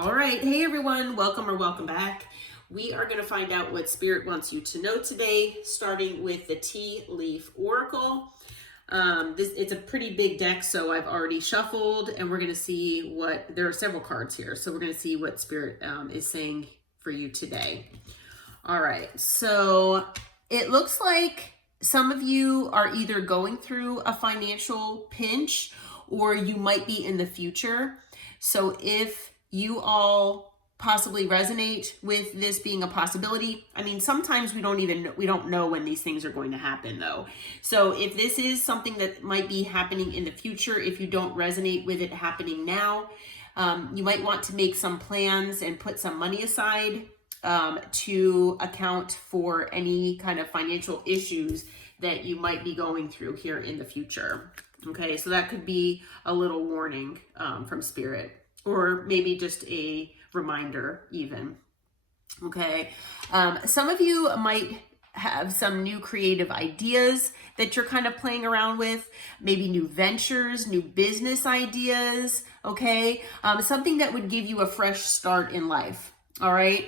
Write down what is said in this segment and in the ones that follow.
All right. Hey, everyone. Welcome or welcome back. We are going to find out what Spirit wants you to know today, starting with the Tea Leaf Oracle. It's a pretty big deck, so I've already shuffled, and we're going to see there are several cards here. So we're going to see what Spirit is saying for you today. All right. So it looks like some of you are either going through a financial pinch or you might be in the future. So if you all possibly resonate with this being a possibility, I mean, sometimes we don't know when these things are going to happen though. So if this is something that might be happening in the future, if you don't resonate with it happening now, you might want to make some plans and put some money aside to account for any kind of financial issues that you might be going through here in the future. Okay, so that could be a little warning from Spirit, or maybe just a reminder even. Okay, some of you might have some new creative ideas that you're kind of playing around with, maybe new ventures, new business ideas, okay? Something that would give you a fresh start in life, all right?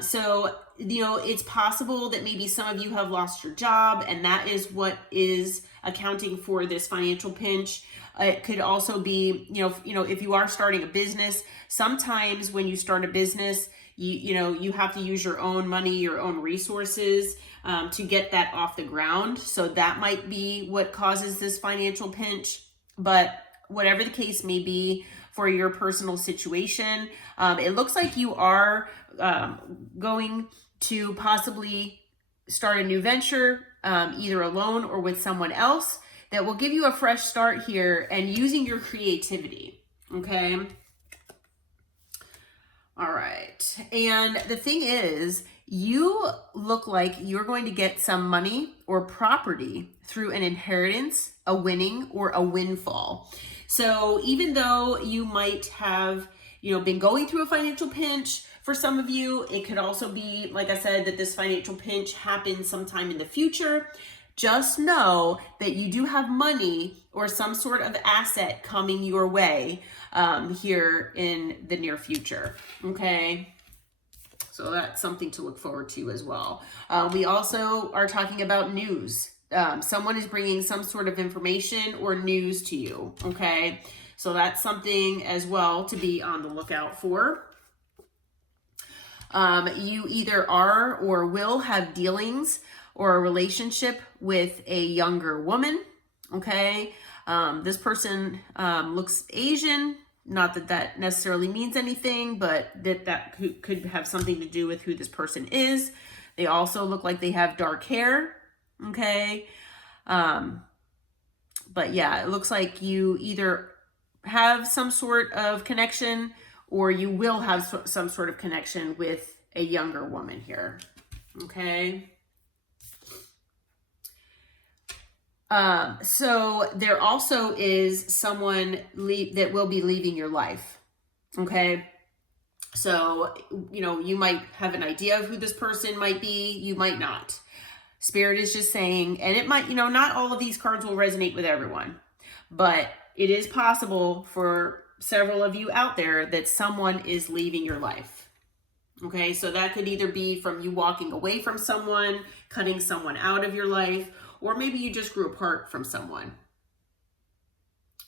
So, it's possible that maybe some of you have lost your job, and that is what is accounting for this financial pinch. It could also be, if you are starting a business, sometimes when you start a business, you have to use your own money, your own resources to get that off the ground. So that might be what causes this financial pinch. But whatever the case may be for your personal situation, it looks like you are going to possibly start a new venture, either alone or with someone else, that will give you a fresh start here and using your creativity. Okay. All right. And the thing is, you look like you're going to get some money or property through an inheritance, a winning, or a windfall. So even though you might have, been going through a financial pinch, for some of you, it could also be, like I said, that this financial pinch happens sometime in the future. Just know that you do have money or some sort of asset coming your way here in the near future, okay? So that's something to look forward to as well. We also are talking about news. Someone is bringing some sort of information or news to you, okay? So that's something as well to be on the lookout for. You either are or will have dealings or a relationship with a younger woman, okay? This person looks Asian. Not that that necessarily means anything, but that could have something to do with who this person is. They also look like they have dark hair, okay? But yeah, it looks like you either have some sort of connection or you will have some sort of connection with a younger woman here, okay? So there also is someone that will be leaving your life, okay? So, you might have an idea of who this person might be, you might not. Spirit is just saying, and it might, not all of these cards will resonate with everyone, but it is possible for several of you out there that someone is leaving your life. Okay, so that could either be from you walking away from someone, cutting someone out of your life, or maybe you just grew apart from someone.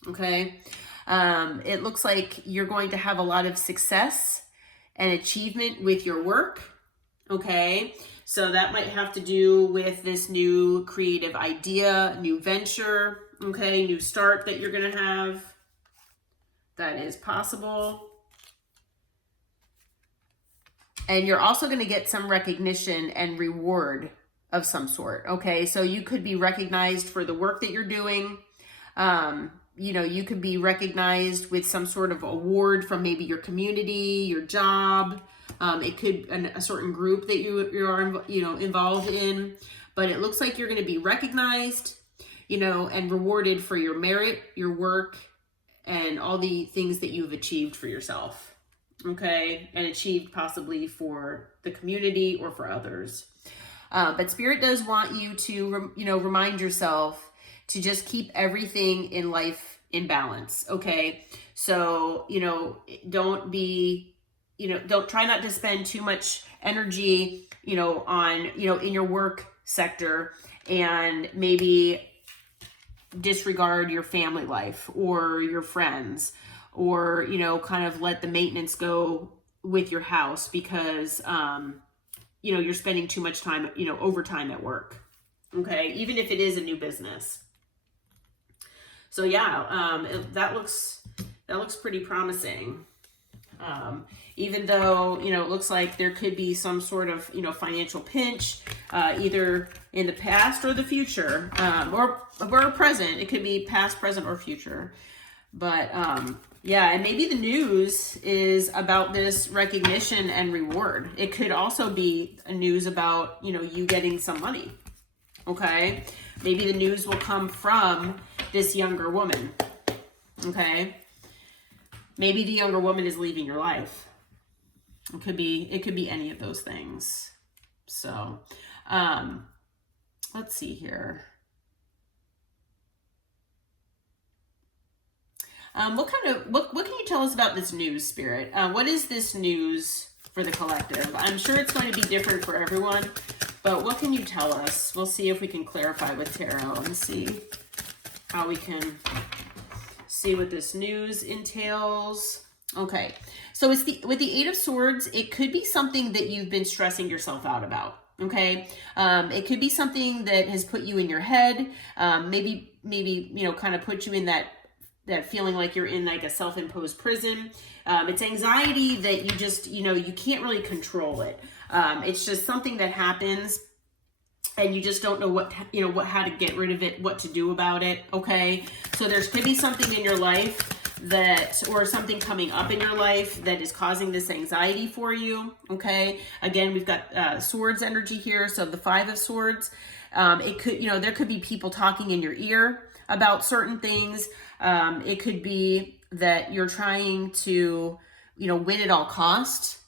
Okay, it looks like you're going to have a lot of success and achievement with your work. Okay, so that might have to do with this new creative idea, new venture, okay, new start that you're going to have. That is possible. And you're also going to get some recognition and reward of some sort, okay? So you could be recognized for the work that you're doing. You could be recognized with some sort of award from maybe your community, your job. It could be a certain group that you are involved in. But it looks like you're going to be recognized, and rewarded for your merit, your work, and all the things that you've achieved for yourself, okay? And achieved possibly for the community or for others. But Spirit does want you to, remind yourself to just keep everything in life in balance, okay? So, don't be don't try not to spend too much energy, on, in your work sector, and maybe disregard your family life or your friends, or, kind of let the maintenance go with your house because, you're spending too much time, overtime at work. Okay. Even if it is a new business. So yeah, that looks pretty promising. Even though, it looks like there could be some sort of, financial pinch, either in the past or the future, or present. It could be past, present, or future. But, yeah, and maybe the news is about this recognition and reward. It could also be a news about, you getting some money. Okay. Maybe the news will come from this younger woman. Okay. Maybe the younger woman is leaving your life. It could be any of those things. So, let's see here. What can you tell us about this news, Spirit? What is this news for the collective? I'm sure it's going to be different for everyone, but what can you tell us? We'll see if we can clarify with tarot and see how we can see what this news entails. Okay, so it's with the Eight of Swords, it could be something that you've been stressing yourself out about. Okay, it could be something that has put you in your head. Maybe kind of put you in that feeling like you're in like a self-imposed prison. It's anxiety that you just, you can't really control it. It's just something that happens and you just don't know how to get rid of it, what to do about it. Okay. So there could be something in your life or something coming up in your life that is causing this anxiety for you. Okay. Again, we've got swords energy here. So the Five of Swords, it could, there could be people talking in your ear about certain things. It could be that you're trying to, win at all costs.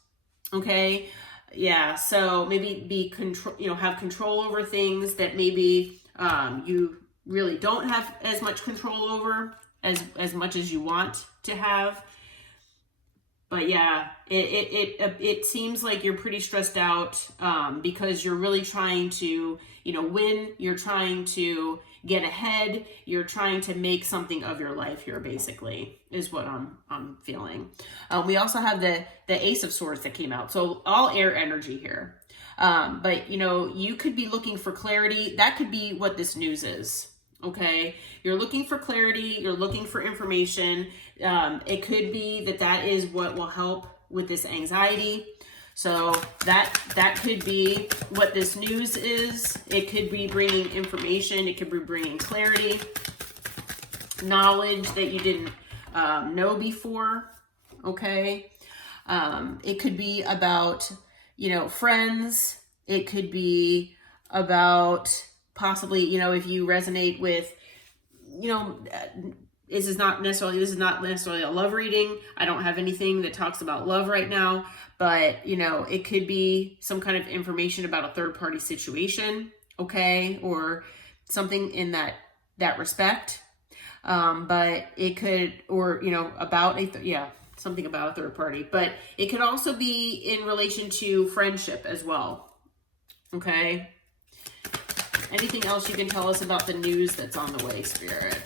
Okay. Yeah. So maybe have control over things that maybe, you really don't have as much control over as much as you want to have. But yeah, it seems like you're pretty stressed out, because you're really trying to, win. You're trying to get ahead. You're trying to make something of your life here, basically, is what I'm feeling. We also have the Ace of Swords that came out. So all air energy here. But you could be looking for clarity. That could be what this news is. Okay. You're looking for clarity. You're looking for information. It could be that is what will help with this anxiety. So that could be what this news is. It could be bringing information. It could be bringing clarity, knowledge that you didn't know before. Okay. It could be about, friends. It could be about possibly, if you resonate with, this is not necessarily a love reading. I don't have anything that talks about love right now, but it could be some kind of information about a third party situation. Okay. Or something in that respect. But it could, or, about something about a third party, but it could also be in relation to friendship as well. Okay. Anything else you can tell us about the news that's on the way, Spirit?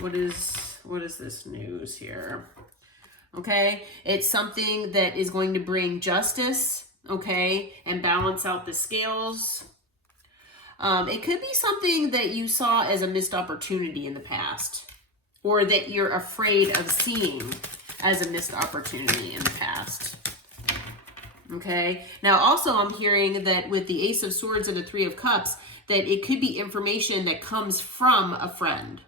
What is this news here? Okay. It's something that is going to bring justice. Okay. And balance out the scales. It could be something that you saw as a missed opportunity in the past, or that you're afraid of seeing as a missed opportunity in the past. Okay. Now, also, I'm hearing that with the Ace of Swords and the Three of Cups, that it could be information that comes from a friend.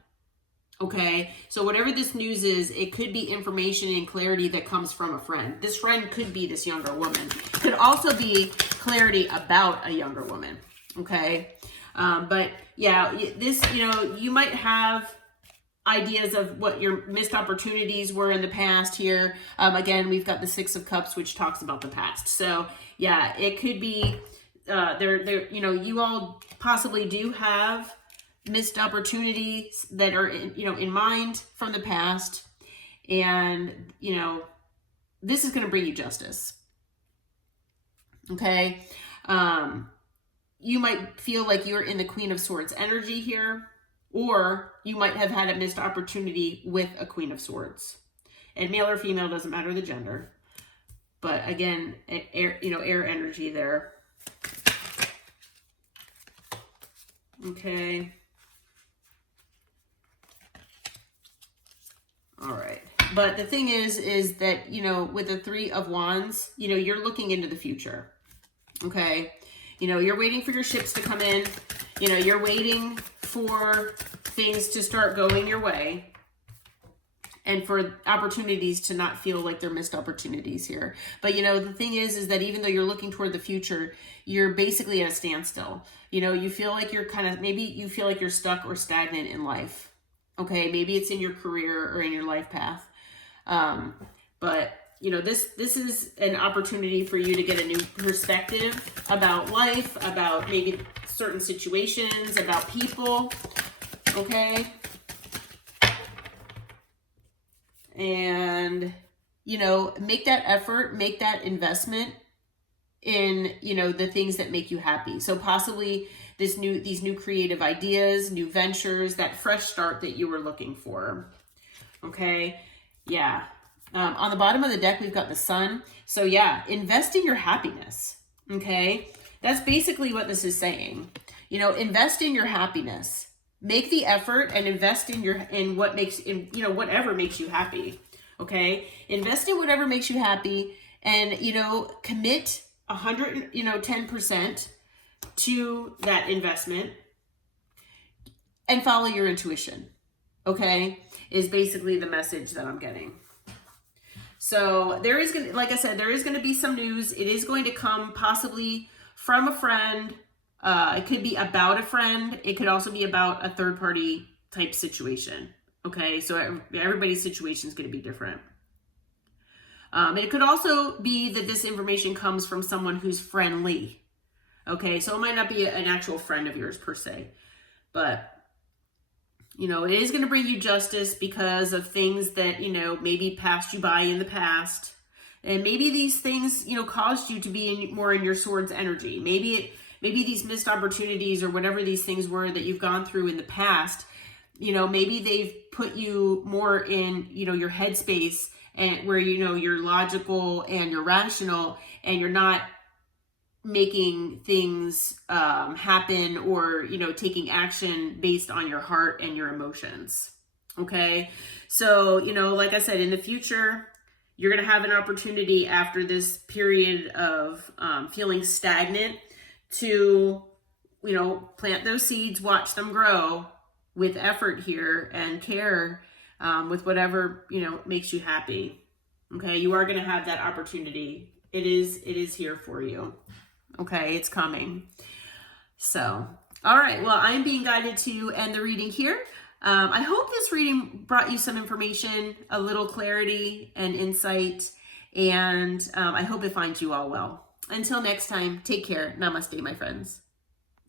Okay. So whatever this news is, it could be information and clarity that comes from a friend. This friend could be this younger woman. It could also be clarity about a younger woman. Okay. But yeah, this, you might have ideas of what your missed opportunities were in the past here. Again, we've got the Six of Cups, which talks about the past. So yeah, it could be, you all possibly do have missed opportunities that are, in mind from the past. And, this is going to bring you justice. Okay. You might feel like you're in the Queen of Swords energy here, or you might have had a missed opportunity with a Queen of Swords. And male or female, doesn't matter the gender. But again, air, air energy there. Okay. All right. But the thing is that, with the Three of Wands, you're looking into the future. Okay. You're waiting for your ships to come in. You're waiting for things to start going your way and for opportunities to not feel like they're missed opportunities here. But, the thing is that even though you're looking toward the future, you're basically at a standstill. You feel like you're maybe you feel like you're stuck or stagnant in life. Okay. Maybe it's in your career or in your life path. But this is an opportunity for you to get a new perspective about life, about maybe certain situations, about people. Okay. And, make that effort, make that investment in, the things that make you happy. So possibly these new creative ideas, new ventures, that fresh start that you were looking for. Okay. Yeah. On the bottom of the deck, we've got the Sun. So yeah, invest in your happiness. Okay. That's basically what this is saying. Invest in your happiness. Make the effort and invest in whatever makes you happy. Okay. Invest in whatever makes you happy and, commit 10% to that investment and follow your intuition. Okay. Is basically the message that I'm getting. So there is going to, like I said, there is going to be some news. It is going to come possibly from a friend. It could be about a friend. It could also be about a third party type situation. Okay. So everybody's situation is going to be different. It could also be that this information comes from someone who's friendly. Okay. So it might not be an actual friend of yours per se, but it is going to bring you justice because of things that, maybe passed you by in the past. And maybe these things, caused you to be more in your Swords energy. Maybe these missed opportunities or whatever these things were that you've gone through in the past, maybe they've put you more in, your headspace and where, you're logical and you're rational and you're not making things happen or, taking action based on your heart and your emotions. Okay. So, like I said, in the future, you're going to have an opportunity after this period of feeling stagnant to, plant those seeds, watch them grow with effort here and care with whatever, makes you happy. Okay. You are going to have that opportunity. It is here for you. Okay, it's coming. So, all right. Well, I'm being guided to end the reading here. I hope this reading brought you some information, a little clarity and insight, and I hope it finds you all well. Until next time, take care. Namaste, my friends.